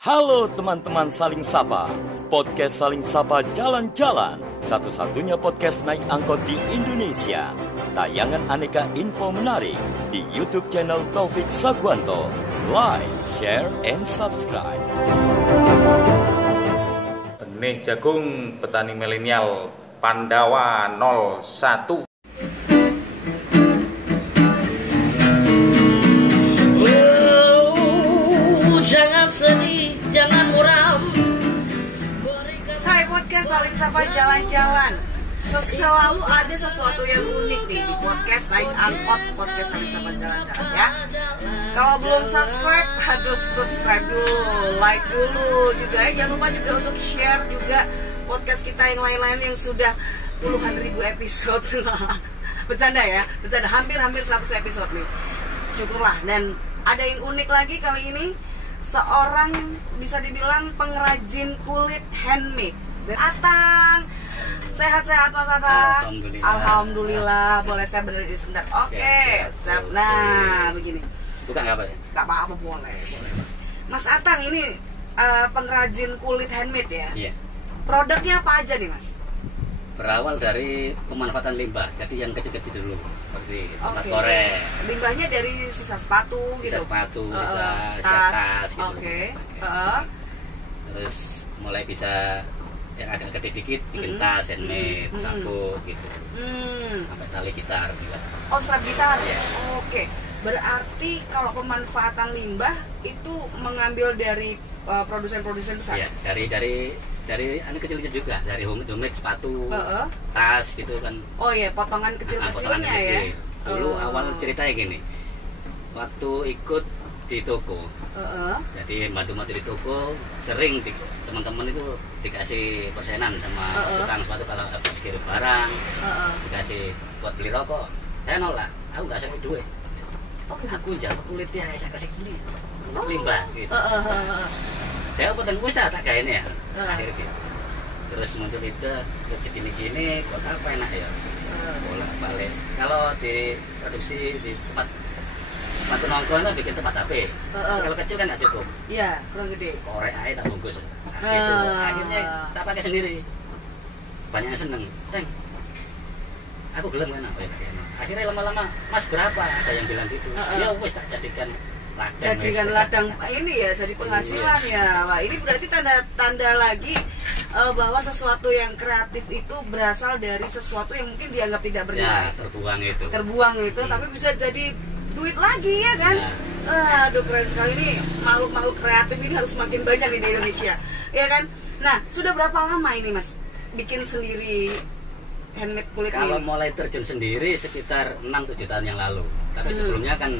Halo teman-teman Saling Sapa, podcast Saling Sapa Jalan-Jalan, satu-satunya podcast naik angkot di Indonesia. Tayangan aneka info menarik di YouTube channel Taufik Sagwanto. Like, share, and subscribe. Benih jagung petani milenial Pandawa 01. Jangan sedih, jangan muram. Hai podcast Saling Sapa Jalan-Jalan. Selalu ada sesuatu yang unik nih di podcast naik angkot podcast Saling Sapa Jalan-Jalan ya. Kalau belum subscribe, harus subscribe dulu, like dulu juga ya. Jangan lupa juga untuk share juga podcast kita yang lain-lain yang sudah puluhan ribu episode. Bercanda ya, bercanda, hampir 100 episode nih. Syukurlah. Dan ada yang unik lagi kali ini. Seorang bisa dibilang pengrajin kulit handmade. Atang, sehat-sehat Mas Atang? Alhamdulillah. Boleh saya berdiri sebentar? Oke, siap. Nah, begini. Bukan apa ya? Gak apa-apa, boleh. Mas Atang ini pengrajin kulit handmade ya? Iya. Produknya apa aja nih Mas? Berawal dari pemanfaatan limbah, jadi yang kecil-kecil dulu, seperti tempat Oke. korek, Limbahnya dari sisa sepatu sisa gitu? sepatu, Heeh. sisa tas gitu. Oke. Terus mulai bisa yang agak gede dikit, bikin tas, handmade, sapu gitu, sampai tali gitar juga. Oh, strap gitar? Iya. Oke. Berarti kalau pemanfaatan limbah itu mengambil dari produsen-produsen besar? Iya, dari anu kecil-kecil juga, dari homemade sepatu, Heeh. tas gitu kan. Oh iya, potongan Potongan kecil-kecilnya ya? kecil. Dulu Oh. awal ceritanya gini, waktu ikut di toko, Heeh. jadi bantu-bantu di toko, sering teman-teman itu dikasih persenan sama tukang sepatu kalau habis kirim barang, Heeh. dikasih buat beli rokok. Saya nolak, aku nggak kasih duit. Oh, gitu. Aku jago kulitnya, saya kasih kulit Oh. limbah gitu. Heeh. Saya potong kuis tak kayak ini ya, Heeh. akhirnya gitu. Terus muncul ide, rezeki gini-gini, buat apa enak ya? Bolak balik. Kalau diproduksi di tempat nongkrong itu bikin tempat HP. Kalau kecil kan nggak cukup. Iya, kurang gede. Korek aja tak bungkus. Nah, gitu. Akhirnya tak pakai sendiri. Banyak yang seneng. Teng, aku gelem kan apa ya? Akhirnya lama-lama, Mas berapa? Ada yang bilang gitu. Ya wes tak jadikan ladang. Jadikan wes. ladang ini ya, jadi penghasilan ya. Wah, ini berarti tanda lagi bahwa sesuatu yang kreatif itu berasal dari sesuatu yang mungkin dianggap tidak Ya, bernilai. terbuang itu. Tapi bisa jadi duit lagi ya kan? Aduh, keren sekali nih, makhluk-makhluk kreatif ini harus semakin banyak nih di Indonesia, ya kan? Nah, sudah berapa lama ini Mas bikin sendiri handmade kulit Kalau ini? mulai terjun sendiri sekitar 6-7 tahun yang lalu. Tapi sebelumnya kan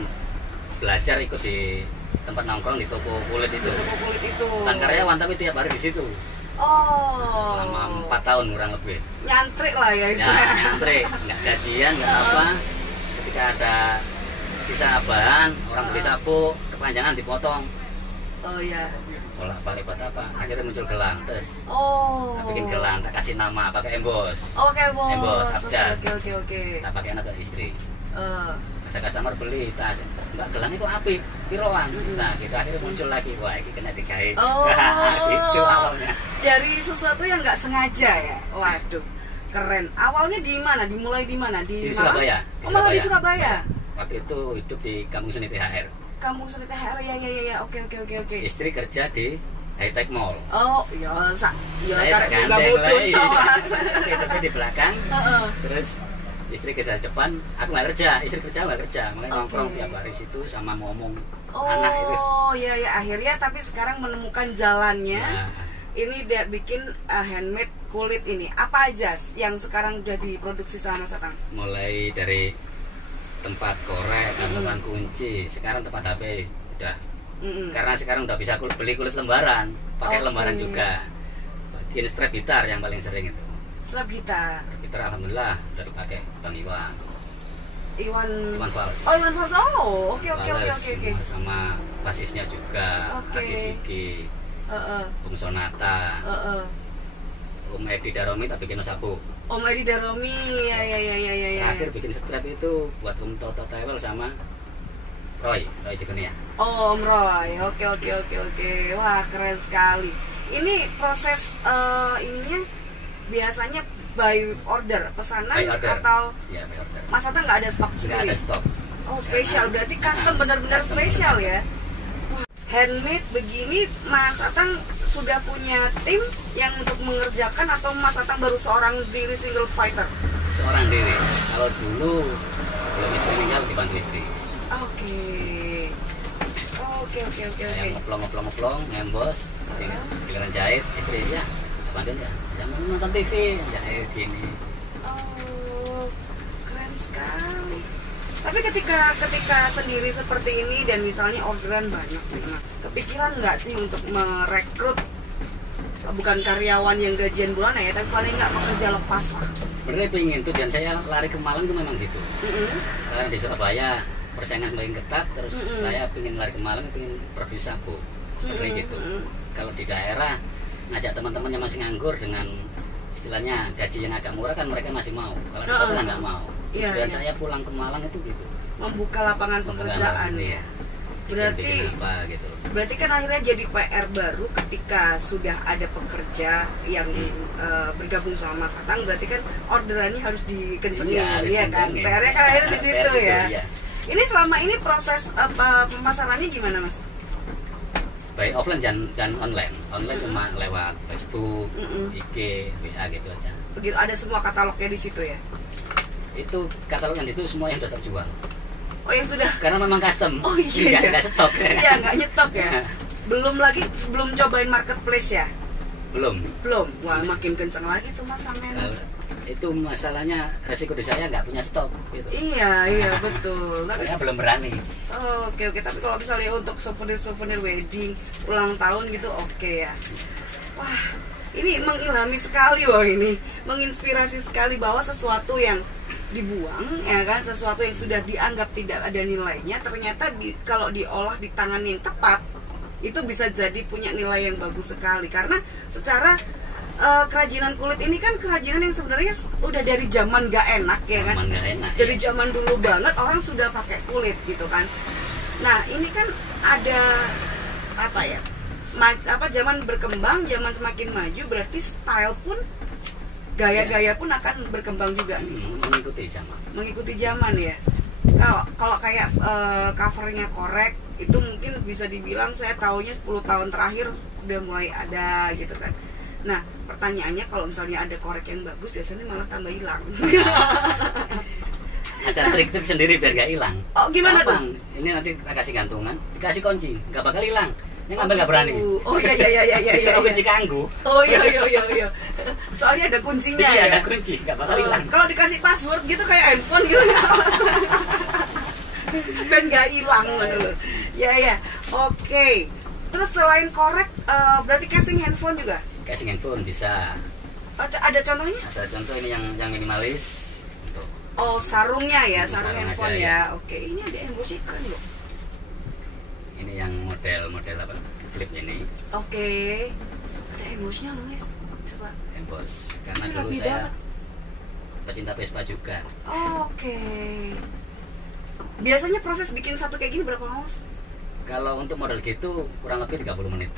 belajar ikut di tempat nongkrong di toko kulit itu. Toko kulit itu. Bukan karyawan tapi tiap hari di situ. Oh. Selama 4 tahun kurang lebih. Nyantrik lah ya Ya, istilahnya. ngantri, nggak gajian, nggak apa. Ketika ada sisa bahan, orang beli sapu, kepanjangan dipotong. Oh ya. Bolak balik buat apa? Akhirnya muncul gelang. Terus Oh. tak bikin gelang, tak kasih nama, pakai emboss. Oke, Bos. Emboss, abjad. Oke. Tak pakai anak ke istri. Eh, Ada customer beli tas, mbak gelang itu api, piroan. Nah gitu akhirnya muncul lagi, wah ini kena dikai. Oh. Gitu awalnya. dari sesuatu yang nggak sengaja ya. Waduh, keren. Awalnya di mana? Dimulai di mana? Di Malang? Surabaya. Oh, malah di Surabaya. Waktu itu hidup di Kampung Seni THR. Kamu sering THR ya. Oke. Istri kerja di High Tech Mall. Oh, ya Saya kan juga segandeng bodoh lah, toh, Mas. Tapi di belakang. Heeh. Terus istri kerja di depan, aku nggak kerja. Istri kerja nggak kerja, makanya Oke. nongkrong tiap hari situ sama ngomong anak itu. Oh, iya akhirnya tapi sekarang menemukan jalannya. Nah, Ini dia bikin handmade kulit ini. Apa aja yang sekarang udah diproduksi sama Mas Atang? mulai dari tempat korek, kantongan kunci, sekarang tempat HP udah. Karena sekarang udah bisa beli kulit lembaran, pakai Oke. lembaran juga. Bikin strap gitar yang paling sering itu. Strap gitar. Gitar alhamdulillah udah dipakai Bang Iwan Iwan Fals. Oh, Iwan Fals. Oh, oke. Fals sama basisnya juga, Oke. Agi Siki, Heeh. Bung Sonata, Om Edi Daromi tak bikin sapu. Om Edi Daromi, ya. Terakhir bikin strap itu buat Om Toto Tewel sama Roy Jekunia. Oh, Om Roy. Oke. Wah, keren sekali. Ini proses ininya biasanya by order, pesanan By order. atau Ya, by order. Mas Atang nggak ada stok Nggak sendiri? ada stok. Oh, spesial. Berarti custom, benar-benar Custom. spesial ya. Wah, handmade begini Mas Atang sudah punya tim yang untuk mengerjakan atau Mas Atang baru seorang diri single fighter? Seorang diri. Kalau dulu sebelum itu meninggal dibantu istri. Oke. Yang ngeplong, ngembos, giliran jahit, istri ya bantuin ya. Yang nonton TV, jahit gini. Oh, keren sekali. Tapi ketika sendiri seperti ini dan misalnya orderan banyak, kepikiran nggak sih untuk merekrut bukan karyawan yang gajian bulanan ya, tapi paling nggak pekerja lepas lah. Sebenarnya pengen tuh, dan saya lari ke Malang tuh memang gitu. Karena di Surabaya persaingan makin ketat, terus saya pengen lari ke Malang, pengen produksi sabu seperti gitu. Kalau di daerah ngajak teman-teman yang masih nganggur dengan istilahnya gaji yang agak murah kan mereka masih mau. Kalau di kota nggak mau. Tujuan saya pulang ke Malang itu gitu. Membuka lapangan pekerjaan ya. Bikin apa, gitu. Berarti kan akhirnya jadi PR baru ketika sudah ada pekerja yang bergabung sama Mas Atang, berarti kan orderannya harus dikencengin, ya kan? PR-nya kan akhirnya di situ ya. Iya. Ini selama ini proses pemasarannya gimana, Mas? Baik offline dan online. Online cuma lewat Facebook, IG, WA gitu aja. Begitu, ada semua katalognya di situ ya? Itu katalog yang itu semua yang sudah terjual. Oh, yang sudah? Karena memang custom. Oh iya. Nggak stok. Iya, nggak nyetok ya. Belum cobain marketplace ya? Belum. Wah, makin kenceng lagi tuh Mas Amen. Itu masalahnya resiko di saya nggak punya stok gitu. Iya betul. Tapi saya belum berani. Oke. Tapi kalau misalnya untuk souvenir wedding, ulang tahun gitu, oke ya. Wah, ini mengilhami sekali loh ini, menginspirasi sekali bahwa sesuatu yang dibuang ya kan, sesuatu yang sudah dianggap tidak ada nilainya, ternyata kalau diolah di tangan yang tepat itu bisa jadi punya nilai yang bagus sekali. Karena secara kerajinan kulit ini kan kerajinan yang sebenarnya udah dari zaman gak enak ya kan, dari zaman dulu banget orang sudah pakai kulit gitu kan. Nah ini kan ada apa ya, zaman berkembang, zaman semakin maju, berarti style pun, gaya-gaya pun akan berkembang juga nih. Mengikuti zaman ya. Kalau kayak covernya Korek itu mungkin bisa dibilang saya tahunya 10 tahun terakhir udah mulai ada gitu kan. Nah pertanyaannya, kalau misalnya ada korek yang bagus biasanya malah tambah hilang. Ada trik-trik sendiri biar gak hilang. Oh gimana tuh? Ini nanti kita kasih gantungan, dikasih kunci, gak bakal hilang. Ini ngambil gak berani. Oh iya. Kalau kunci kanggu. Oh iya. Soalnya ada kuncinya ya. Iya, ada kunci, gak bakal hilang. Kalau dikasih password gitu kayak handphone gitu. Dan gak hilang gitu. Ya. Oke. Terus selain korek, berarti casing handphone juga? Casing handphone bisa. Ada contohnya? Ada contoh ini yang minimalis. Untuk sarungnya ya, sarung handphone aja, ya. Oke, ini ada embossnya keren loh. Ini yang model apa? Flip ini. Oke. Ada embossnya loh, Mas. Coba. Emboss. Karena Ini dulu rapi saya banget. pecinta Vespa juga. Oke. Biasanya proses bikin satu kayak gini berapa lama, Mas? Kalau untuk model gitu kurang lebih 30 menit.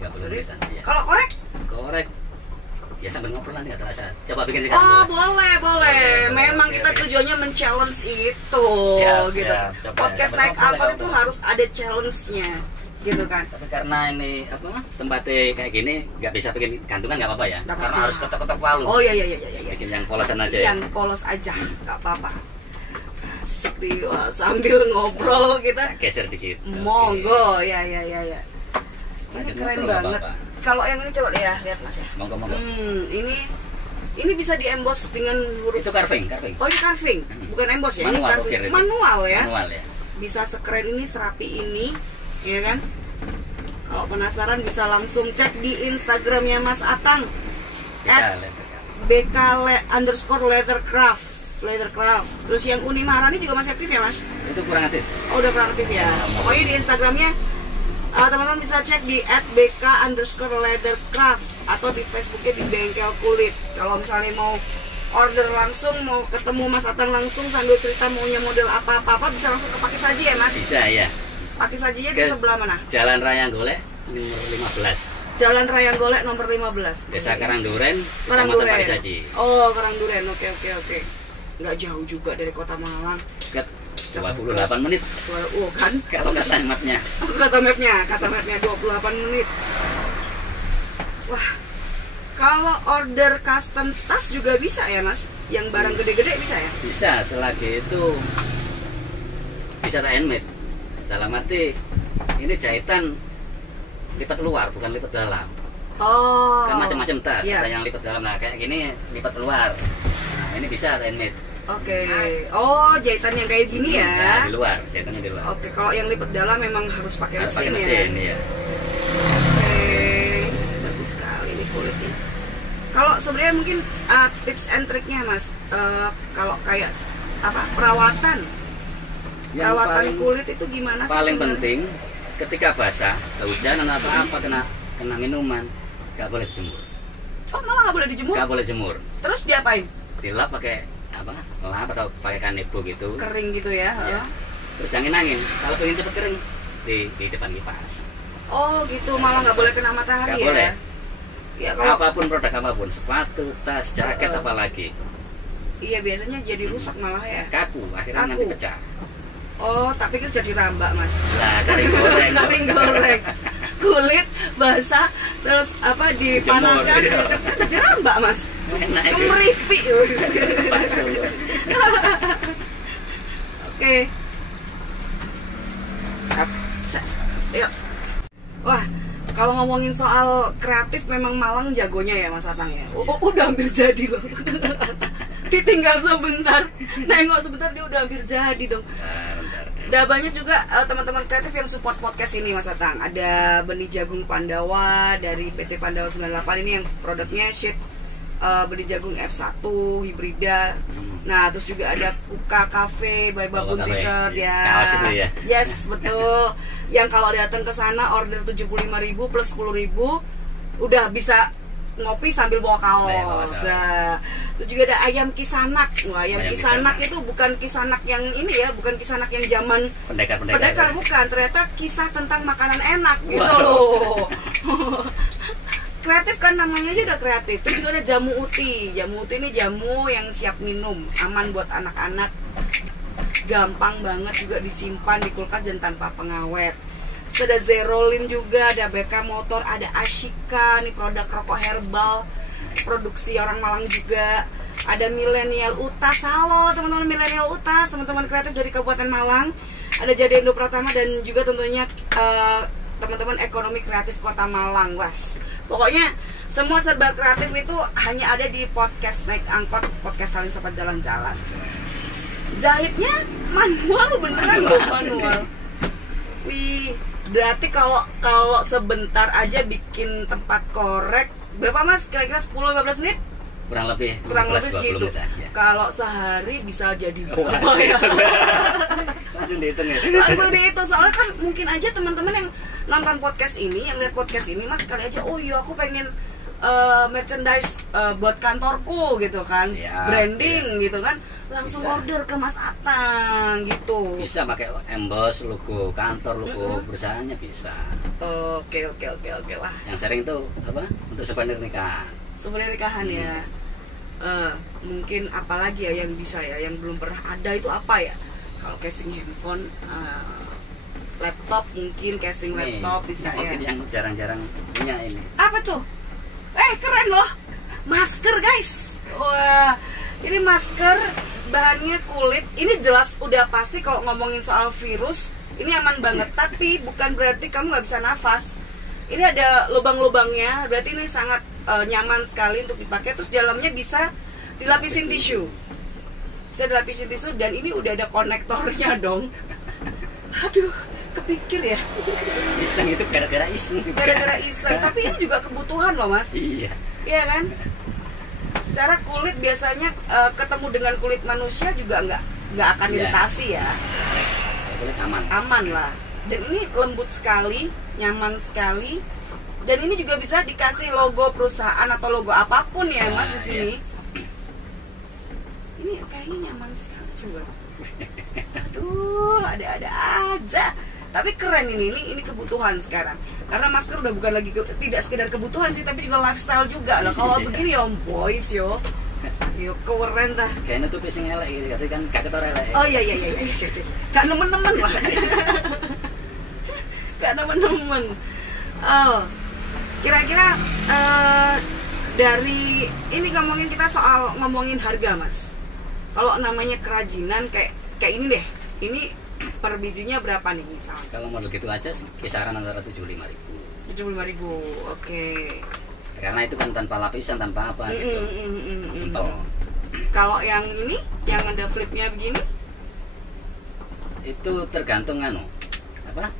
30 menitan. Ya. Kalau korek? Korek ya sambil ngobrol nanti nggak terasa. Coba bikin Oh sekarang. boleh. Memang Oke, kita oke. tujuannya men-challenge itu, Siap, gitu. siap. Coba Podcast ya, naik boleh, angkot boleh. itu harus ada challenge-nya, gitu kan? Tapi karena ini tempatnya kayak gini nggak bisa bikin gantungan nggak apa-apa ya. Nggak Karena apa-apa. harus ketok-ketok palu. Oh iya. Bikin yang polosan aja ya. Yang polos aja, nggak apa-apa. Asik nih, wah, sambil ngobrol kita. Geser dikit. Monggo, ya. Ini Lanjut keren ngobrol, nggak banget. apa-apa. Kalau yang ini coba ya, lihat Mas ya. Monggo. Ini bisa di-emboss dengan huruf. Itu carving. Oh ini carving, bukan emboss ya? Manual, Ini carving. ukir itu. Manual ya. Manual ya. Bisa sekeren ini, serapi ini, ya kan? Kalau penasaran bisa langsung cek di Instagramnya Mas Atang @bk_lettercraft. Terus yang Uni Maharani juga masih aktif ya, Mas? Itu kurang aktif. Oh udah kurang aktif ya. Pokoknya di Instagramnya teman-teman bisa cek di @bk_lettercraft atau di Facebooknya di Bengkel Kulit. Kalau misalnya mau order langsung, mau ketemu Mas Atang langsung sambil cerita maunya model apa-apa bisa langsung ke Pakis Saji ya Mas? Bisa ya. Pakis Sajinya di sebelah mana? Jalan Raya Golek nomor 15. Jalan Raya Golek nomor 15. Desa Karangduren, Kecamatan Pakis Saji. Oh, Karangduren. Oke. Nggak jauh juga dari Kota Malang. Dekat 28 menit. Oh, kan? Kalau kata mapnya. Kata mapnya 28 menit. Wah. Kalau order custom tas juga bisa ya Mas? Yang barang gede-gede bisa ya? Bisa, selagi itu bisa handmade. Dalam arti ini jahitan lipat luar, bukan lipat dalam. Oh. Kan macam-macam tas, Iya. ada yang lipat dalam. Nah, kayak gini lipat luar. Nah, ini bisa handmade. Oke. Oh, jahitan yang kayak gini ya? Ya, di luar, jahitannya di luar. Oke, kalau yang lipat dalam memang harus pakai Harus mesin, pakai mesin, ya? iya. Oke, bagus sekali nih kulitnya. Kalau sebenarnya mungkin tips and triknya Mas, kalau kayak apa perawatan kulit itu gimana sih? Paling sebenarnya? penting ketika basah, kehujanan atau apa kena minuman, nggak boleh dijemur. Oh, malah nggak boleh dijemur? Nggak boleh jemur. Terus diapain? Dilap pakai apa? Lap atau pakai kanebo gitu. Kering gitu ya? Ya. Terus angin. Kalau pengen cepet kering di depan kipas. Oh gitu, malah nggak boleh kena matahari Nggak ya? boleh. Ya kalau Apapun produk apapun, sepatu, tas, jaket apalagi. iya biasanya jadi rusak malah ya. Kaku, akhirnya nanti pecah. Oh, tak pikir jadi rambak Mas. Lah, garing goreng. Garing goreng. Kulit basah terus apa dipanaskan Jemur, iya. jadi rambak Mas. Enak itu. Kemeripi. Bakso. Oke. Yuk. Wah, kalau ngomongin soal kreatif memang Malang jagonya ya Mas Atang ya. Udah hampir jadi loh. Ditinggal sebentar, nengok sebentar dia udah hampir jadi dong. Udah banyak juga teman-teman kreatif yang support podcast ini Mas Atang. Ada benih jagung Pandawa dari PT Pandawa 98 ini yang produknya sheet benih jagung F1 hibrida. Nah, terus juga ada Kuka Cafe by Babun T-shirt ya. Kaos itu ya. Yes, betul. Yang kalau datang ke sana order 75.000 plus 10.000 udah bisa ngopi sambil bawa kaos. Nah, itu juga ada ayam kisanak. Wah, ayam kisanak itu bukan kisanak yang ini ya, bukan kisanak yang zaman pendekar bukan. Ternyata kisah tentang makanan enak gitu loh. Kreatif kan namanya aja udah kreatif. Terus juga ada jamu uti. Jamu uti ini jamu yang siap minum, aman buat anak-anak. Gampang banget juga disimpan di kulkas dan tanpa pengawet. Terus ada Zerolin juga, ada BK Motor, ada Ashika, nih produk rokok herbal produksi orang Malang juga. Ada Milenial Utas, halo teman-teman Milenial Utas, teman-teman kreatif dari Kabupaten Malang. Ada Jadendo Pratama dan juga tentunya teman-teman ekonomi kreatif Kota Malang, was. Pokoknya semua serba kreatif itu hanya ada di podcast Naik Angkot, podcast Saling Sapa Jalan-Jalan. Jahitnya manual beneran loh, manual. Wih, berarti kalau sebentar aja bikin tempat korek berapa Mas? Kira-kira 10-15 menit? Kurang lebih segitu. Ya. Kalau sehari bisa jadi berapa ya? Langsung dihitung ya. Langsung dihitung, soalnya kan mungkin aja teman-teman yang nonton podcast ini, yang lihat podcast ini, Mas kali aja, oh iya aku pengen merchandise buat kantorku gitu kan. Siap, branding ya. Gitu kan, langsung Bisa. order ke Mas Atang gitu. Bisa pakai emboss, logo kantor, logo perusahaannya bisa. Oke wah. Yang sering tuh apa? Untuk souvenir nikahan. Souvenir nikahan ya. Mungkin apalagi ya yang bisa ya, yang belum pernah ada itu apa ya? Kalau casing handphone, laptop mungkin casing laptop bisa ya. Mungkin yang jarang-jarang punya ini. Apa tuh? Keren loh, masker guys. Wah, ini masker bahannya kulit. Ini jelas udah pasti kalau ngomongin soal virus ini aman banget. Tapi bukan berarti kamu nggak bisa nafas. Ini ada lubang-lubangnya, berarti ini sangat nyaman sekali untuk dipakai. Terus dalamnya bisa dilapisin tisu. Bisa dilapisin tisu dan ini udah ada konektornya dong. Aduh, kepikir ya. Iseng itu gara-gara iseng juga. Gara-gara iseng, tapi ini juga kebutuhan loh Mas. Iya. Iya kan? Secara kulit biasanya ketemu dengan kulit manusia juga nggak akan iritasi ya. Kulit aman. Aman lah. Dan ini lembut sekali, nyaman sekali. Dan ini juga bisa dikasih logo perusahaan atau logo apapun ya Mas di sini. ini kayaknya nyaman sekali coba. Aduh, ada-ada aja. Tapi keren ini kebutuhan sekarang. Karena masker udah bukan lagi tidak sekedar kebutuhan sih, tapi juga lifestyle juga lah. Kalau begini ya boys yo. Yo keren dah. Kayaknya tuh pising elek gitu, tapi kan gak ketor elek. Oh iya. Gak nemen-nemen lah. Gak nemen-nemen. Oh. Kira-kira dari ini kita ngomongin harga, Mas. Kalau namanya kerajinan kayak ini deh. Ini per bijinya berapa nih misalnya? Kalau model gitu aja kisaran antara 75.000. 75.000. Oke. Karena itu kan tanpa lapisan, tanpa apa gitu. Simpel. Kalau yang ini yang ada flipnya begini? Itu tergantung apa?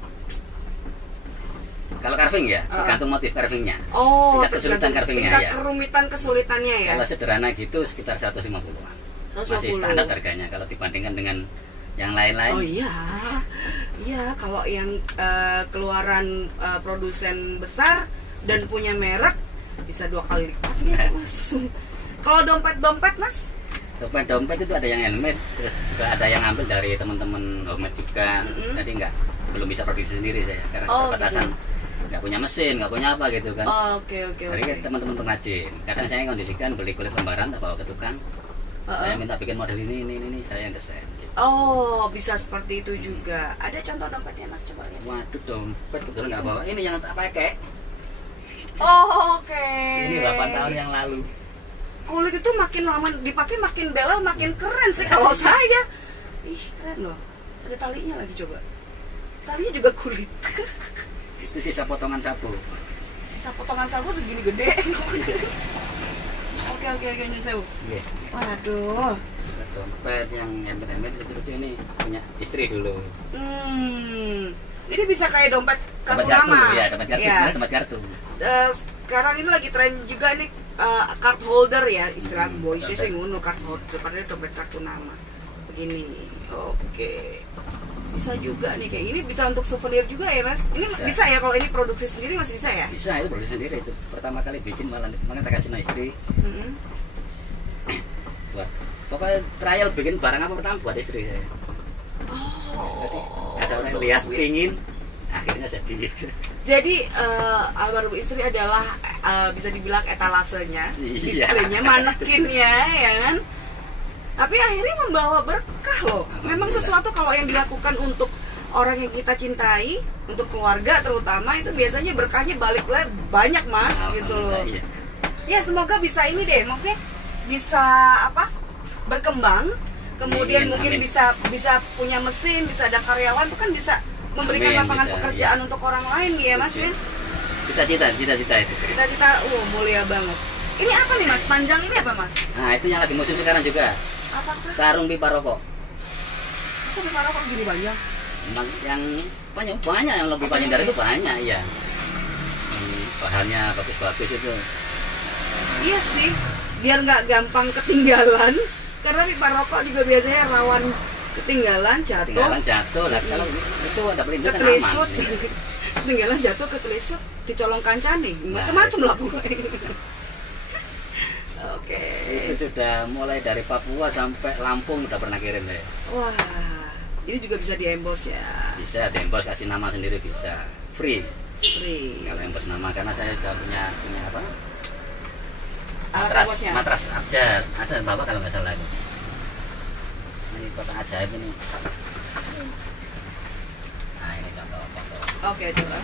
Kalau carving ya, tergantung motif carvingnya. Oh, tingkat kesulitan carvingnya ya. Tingkat kerumitan kesulitannya ya. Kalau sederhana gitu sekitar 150-an. Masih standar harganya kalau dibandingkan dengan yang lain-lain. Oh iya, kalau yang keluaran produsen besar dan punya merek bisa 2 kali lipatnya, Mas. Kalau dompet, Mas? Dompet itu ada yang handmade, terus juga ada yang ambil dari teman-teman homemade juga. Jadi belum bisa produksi sendiri saya karena keterbatasan. Nggak punya mesin, nggak punya apa gitu kan. Oke. Jadi teman-teman pengrajin. Kadang saya kondisikan beli kulit lembaran, bawa ke tukang. Saya minta bikin model ini, saya yang desain. Gitu. Oh, bisa seperti itu juga. Ada contoh dompetnya, Mas, coba lihat. Waduh, dompet kebetulan nggak bawa. Ini yang tak pakai. Oh, oke. Ini 8 tahun yang lalu. Kulit itu makin lama dipakai makin belal, makin keren sih kalau saya. Ih, keren loh. Ada talinya lagi coba. Talinya juga kulit. Itu sisa potongan sapu. Sisa potongan sapu segini gede. Oke, nyentuh. Iya. Waduh. Dompet yang handmade lucu-lucu ini punya istri dulu. Ini bisa kayak dompet kartu lama. Iya, dompet kartu. Sebenarnya dompet kartu. Sekarang ini lagi tren juga nih card holder ya, istilah boysnya sih ngono, card holder, padahal dompet kartu nama. Begini. Oke. Bisa juga nih kayak ini, bisa untuk souvenir juga ya, Mas. Ini bisa ya kalau ini produksi sendiri masih bisa ya? Bisa, itu produksi sendiri itu. Pertama kali bikin malah tak kasih sama istri. Buat pokoknya trial bikin barang apa pertama buat istri saya. Oh. Jadi ada orang lihat pingin, akhirnya jadi. Jadi almarhum istri adalah bisa dibilang etalasenya, displaynya, manekinnya, ya kan? Tapi akhirnya membawa berkah loh. Memang sesuatu kalau yang dilakukan untuk orang yang kita cintai, untuk keluarga terutama, itu biasanya berkahnya balik lagi banyak, Mas, gitu loh. Iya. Ya semoga bisa ini deh, maksudnya bisa berkembang, kemudian mungkin amin. bisa punya mesin, bisa ada karyawan, itu kan bisa memberikan lapangan pekerjaan untuk orang lain ya, Mas ya. Cita-cita itu. Cita-cita, mulia banget. Ini apa nih, Mas? Panjang ini apa, Mas? Nah, itu yang lagi musim sekarang juga. Apakah? Sarung pipa rokok. Masa pipa rokok gini panjang? Yang banyak yang lebih panjang dari itu banyak, iya. Bahannya bagus-bagus itu. Iya sih, biar nggak gampang ketinggalan. Karena pipa rokok juga biasanya rawan ketinggalan, jatuh. Lah kalau itu ada pelindung kan ketelesut. aman. Ketinggalan jatuh, ketelesut, dicolong kancane, macam-macam lah pokoknya. Oke. Itu sudah mulai dari Papua sampai Lampung udah pernah kirim deh. Wah, ini juga bisa di-emboss ya? Bisa di-emboss, kasih nama sendiri bisa. Free. Kalau emboss nama, karena saya sudah punya apa? Matras abjad. Ada Bapak kalau nggak salah. Ini kotak ajaib ini. Nah, ini contoh. Oke, coba.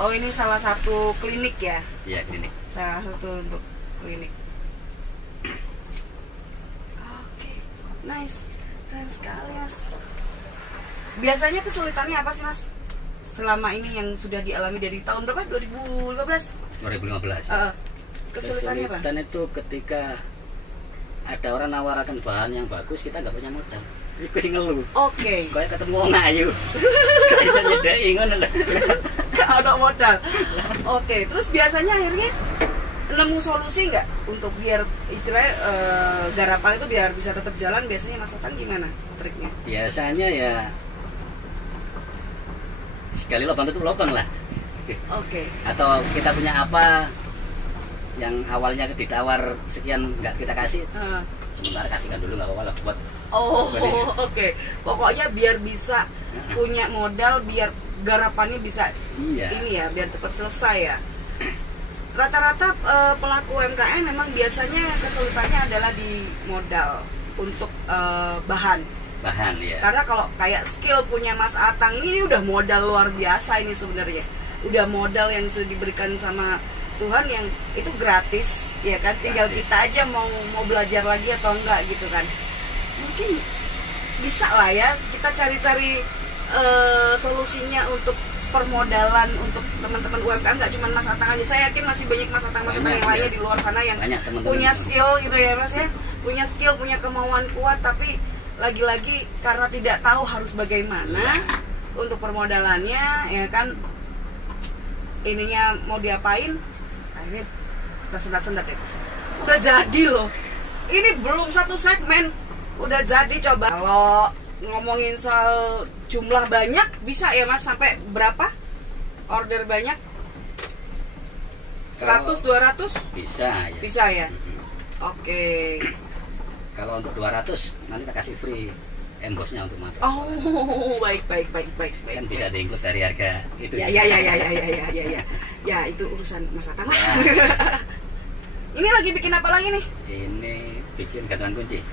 Oh, ini salah satu klinik ya? Iya, klinik. Salah satu untuk klinik. Oke, nice. Keren sekali, Mas. Biasanya kesulitannya apa sih, Mas? Selama ini yang sudah dialami dari tahun berapa? 2015? 2015. Kesulitannya apa? Kesulitan itu ketika ada orang nawarkan bahan yang bagus, kita nggak punya modal. Iku sing ngeluh. Oke. Kayak ketemu wong ayu. Gak bisa nyedeki ngono lho. Gak ada modal. Oke, terus biasanya akhirnya nemu solusi nggak untuk biar istilahnya garapan itu biar bisa tetap jalan? Biasanya Mas Otang gimana triknya? Biasanya ya sekali lubang tutup lubang lah. Oke. Atau kita punya apa yang awalnya ditawar sekian nggak kita kasih, sementara kasihkan dulu nggak apa-apa lah buat. Oh, oke. Pokoknya biar bisa punya modal, biar garapannya bisa ini ya, biar cepat selesai ya. Rata-rata pelaku UMKM memang biasanya kesulitannya adalah di modal untuk bahan Ya. Karena kalau kayak skill punya Mas Atang ini udah modal luar biasa ini sebenarnya. Udah modal yang sudah diberikan sama Tuhan yang itu gratis ya kan, tinggal kita aja mau belajar lagi atau enggak gitu kan. Mungkin bisa lah ya kita cari-cari solusinya untuk permodalan untuk teman-teman UMKM, nggak cuma Mas Atang aja. Saya yakin masih banyak Mas Atang yang lainnya di luar sana yang punya skill gitu ya Mas ya, punya skill, punya kemauan kuat, tapi lagi-lagi karena tidak tahu harus bagaimana untuk permodalannya ya kan, ininya mau diapain, akhirnya tersendat-sendat ya. Udah jadi loh, ini belum satu segmen udah jadi. Coba kalau ngomongin soal jumlah banyak, bisa ya Mas sampai berapa order banyak? 100, 200? Bisa ya. Bisa ya. Oke. Kalau untuk 200 nanti kita kasih free embossnya untuk matras. Oh, baik. Kan bisa diinclude dari harga itu. Ya. Ya, itu urusan Mas Atang. Ini lagi bikin apa lagi nih? Ini bikin gantungan kunci.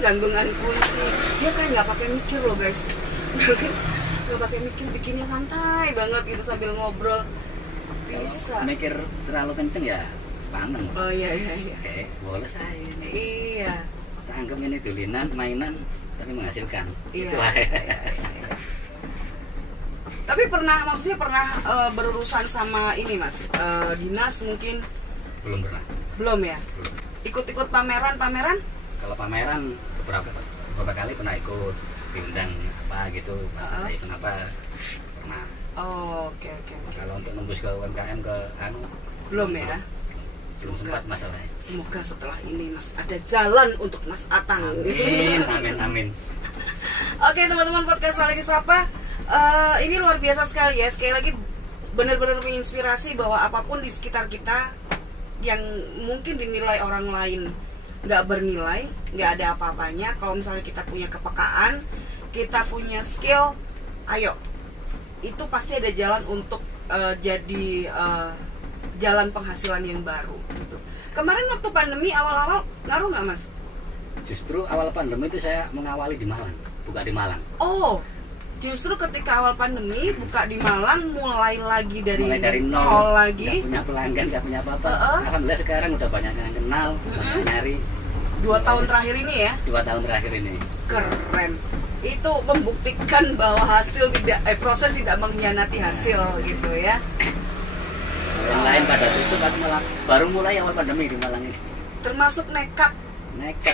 Gantungan kunci. Dia kan nggak pakai mikir loh guys. Nggak pakai mikir, bikinnya santai banget gitu sambil ngobrol. Bisa. Mikir terlalu kenceng ya sepaneng. Oh iya. Oke, boleh saya ini. Iya. Kita anggap ini dulinan, mainan, tapi menghasilkan. Iya. Itulah. Tapi maksudnya pernah berurusan sama ini Mas, dinas mungkin? Belum pernah. Belum ya? Belum. Ikut-ikut pameran? Kalau pameran beberapa kali pernah ikut, diundang apa gitu, pas ada event apa pernah. Oh, oke. Kalau untuk nembus ke UMKM ke belum ya? Belum sempat masalahnya. Semoga setelah ini Mas ada jalan untuk Mas Atang. Amin. Oke teman-teman podcast Saling Sapa, ini luar biasa sekali ya. Sekali lagi benar-benar menginspirasi bahwa apapun di sekitar kita yang mungkin dinilai orang lain nggak bernilai, nggak ada apa-apanya. Kalau misalnya kita punya kepekaan, kita punya skill, ayo, itu pasti ada jalan untuk jadi jalan penghasilan yang baru gitu. Kemarin waktu pandemi awal-awal ngaruh nggak Mas? Justru awal pandemi itu saya mengawali di Malang, buka di Malang. Oh, justru ketika awal pandemi buka di Malang, mulai dari nol lagi. Gak punya pelanggan, gak punya apa-apa. Alhamdulillah sekarang udah banyak yang kenal, banyak nyari. 2 tahun terakhir ini ya? 2 tahun terakhir ini. Keren. Itu membuktikan bahwa proses tidak mengkhianati hasil gitu ya. Yang lain pada tutup, aku malah baru mulai awal pandemi di Malang ini. Termasuk nekat,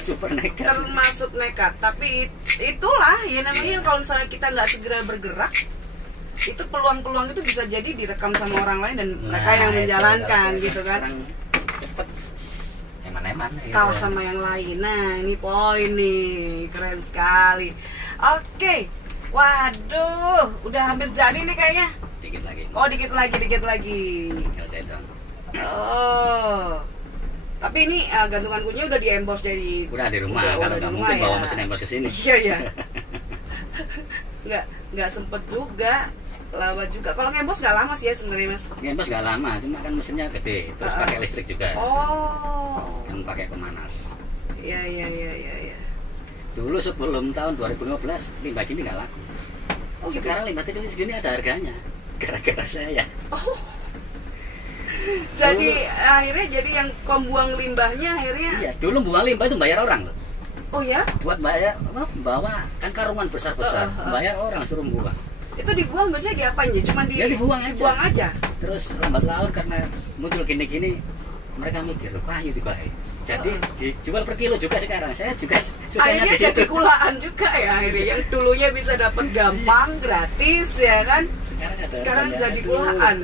super nekat. Termasuk nekat, tapi itulah ya namanya kalau misalnya kita nggak segera bergerak, itu peluang-peluang itu bisa jadi direkam sama orang lain dan mereka yang menjalankan gitu kan. Cepet, eman-eman. Kalah sama yang lain. Nah ini poin nih, keren sekali. Oke, waduh, udah hampir jadi nih kayaknya. Dikit lagi. Oh dikit lagi. Tinggal jahit dong. Oh. Tapi ini gantungan kuncinya udah di-emboss dari... Udah di rumah, kalau nggak mungkin bawa mesin emboss ke sini. Iya. Nggak sempet juga, lama juga. Kalau ngemboss nggak lama sih ya sebenarnya Mas? Ngemboss nggak lama, cuma kan mesinnya gede, terus pakai listrik juga. Oh. Kan pakai pemanas. Iya. Dulu sebelum tahun 2015, limbah gini nggak laku. Oh, sekarang limbah kecil segini ada harganya, gara-gara saya. Oh. Jadi akhirnya jadi yang pembuang limbahnya akhirnya. Iya, dulu buang limbah itu bayar orang loh. Oh ya? Buat bayar bawa kan karungan besar-besar, bayar orang suruh buang. Itu dibuang biasanya diapain ya? Cuma dibuang aja. Terus lambat laun karena muncul gini-gini, mereka mikir, wah itu baik. Jadi dijual per kilo juga sekarang. Saya juga susahnya akhirnya di situ. Jadi kulaan juga ya akhirnya. Yang dulunya bisa dapat gampang, gratis ya kan? Sekarang jadi kulaan.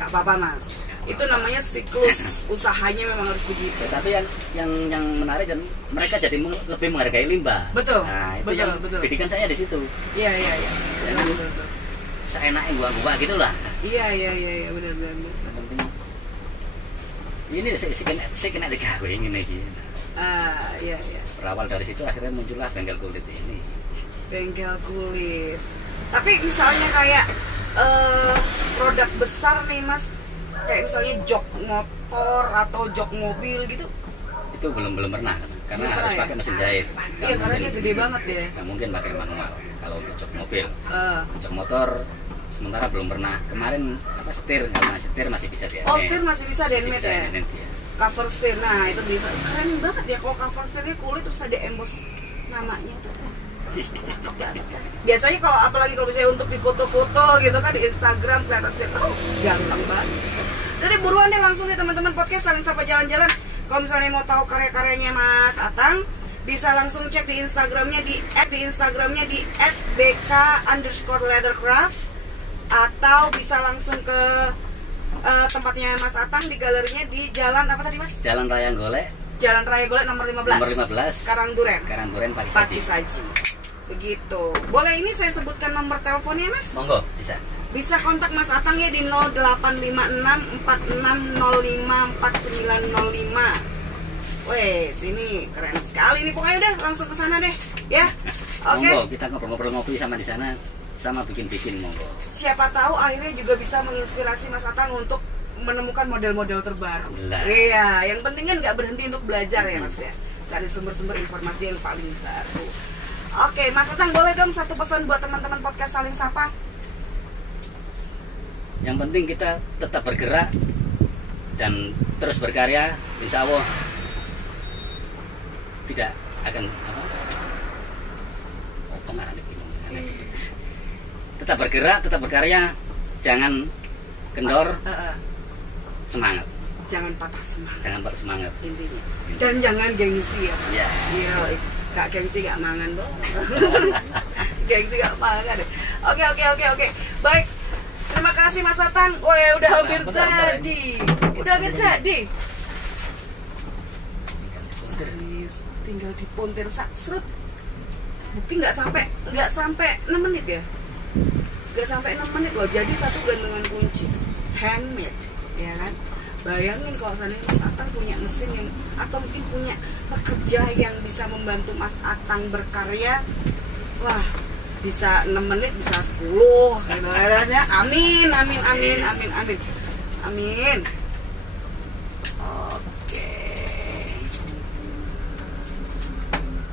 Gak apa-apa Mas. Itu namanya siklus usahanya memang harus begitu. Tapi yang menarik dan mereka jadi lebih menghargai limbah. Betul. Nah, itu betul. Pendidikan saya di situ. Iya. Jangan seenaknya gua gitu lah. Iya benar. Penting ini saya kena digawe ngene iki. Iya. Berawal dari situ akhirnya muncullah bengkel kulit ini. Bengkel kulit. Tapi misalnya kayak produk besar nih Mas, kayak misalnya jok motor atau jok mobil gitu, itu belum pernah karena belum harus pernah, pakai mesin jahit. Iya, karena dia gede banget ya. Nggak mungkin pakai manual kalau untuk jok mobil. Jok motor sementara belum pernah. Kemarin setir, kalau setir masih bisa di setir masih bisa handmade ya. Cover setir, nah itu bisa. Keren banget ya kalau cover setirnya kulit terus ada emboss namanya tuh. Biasanya kalau apalagi kalau misalnya untuk di foto-foto gitu kan di Instagram kelihatan gampang banget. Jadi buruan deh langsung nih teman-teman podcast Saling Sapa Jalan-Jalan. Kalau misalnya mau tahu karya-karyanya Mas Atang, bisa langsung cek di Instagramnya di @bk_leathercraft atau bisa langsung ke tempatnya Mas Atang di galerinya di Jalan apa tadi Mas? Jalan Raya Golek nomor 15. Karangduren Pati Saji. Begitu. Boleh ini saya sebutkan nomor teleponnya Mas? Monggo, bisa. Bisa kontak Mas Atang ya di 0856464905. Weh, sini keren sekali nih. Pokoknya udah langsung ke sana deh, ya. Oke. Monggo, kita ngobrol-ngobrol ngopi sama di sana, sama bikin-bikin monggo. Siapa tahu akhirnya juga bisa menginspirasi Mas Atang untuk menemukan model-model terbaru. Nah. Iya, yang penting kan nggak berhenti untuk belajar ya Mas ya. Cari sumber-sumber informasi yang paling baru. Oke, Mas Atang boleh dong satu pesan buat teman-teman podcast Saling Sapa? Yang penting kita tetap bergerak dan terus berkarya, insya Allah tidak akan tetap bergerak, tetap berkarya, jangan kendor, semangat. Jangan patah semangat. Intinya. Dan jangan gengsi ya. Iya. Gak gengsi gak mangan dong. Gengsi gak mangan. Oke. Baik. Terima kasih Mas Atang. Wah, udah hampir jadi. Serius, tinggal dipontir seret. Bukti nggak sampai 6 menit ya. Nggak sampai 6 menit loh. Jadi satu gantungan kunci handmade, ya kan? Bayangin kalau seandainya Mas Atang punya mesin yang atau mungkin punya pekerja yang bisa membantu Mas Atang berkarya, wah bisa 6 menit bisa 10 gitu rasanya. Amin. Oke.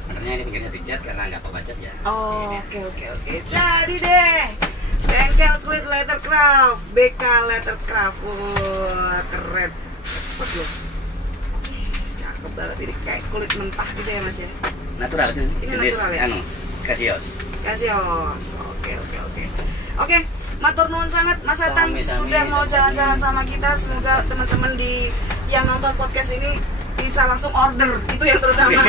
Sebenarnya ini pinggirnya dicat karena nggak pembacat ya. Oke. Jadi deh. Bengkel kulit Lettercraft, BK Lettercraft. Wah, keren. Waduh. Cakep banget ini, kayak kulit mentah gitu ya Mas ya. Natural itu jenis natural, ya? Kasios. Oke, matur nuwun sangat Mas Atang sudah mau jalan-jalan sama kita. Semoga teman-teman yang nonton podcast ini bisa langsung order, itu yang terutama.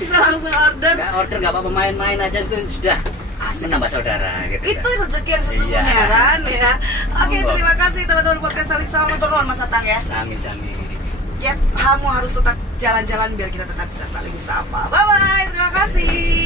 Bisa langsung order. Nggak apa-apa, main-main aja itu sudah menambah saudara gitu. Itu rezeki yang sesungguhnya kan ya. Oke, terima kasih teman-teman podcast Saling Sapa. Matur nuwun Mas Atang ya. Sami. Ya, kamu harus tetap jalan-jalan biar kita tetap bisa saling sapa. Bye bye, terima kasih.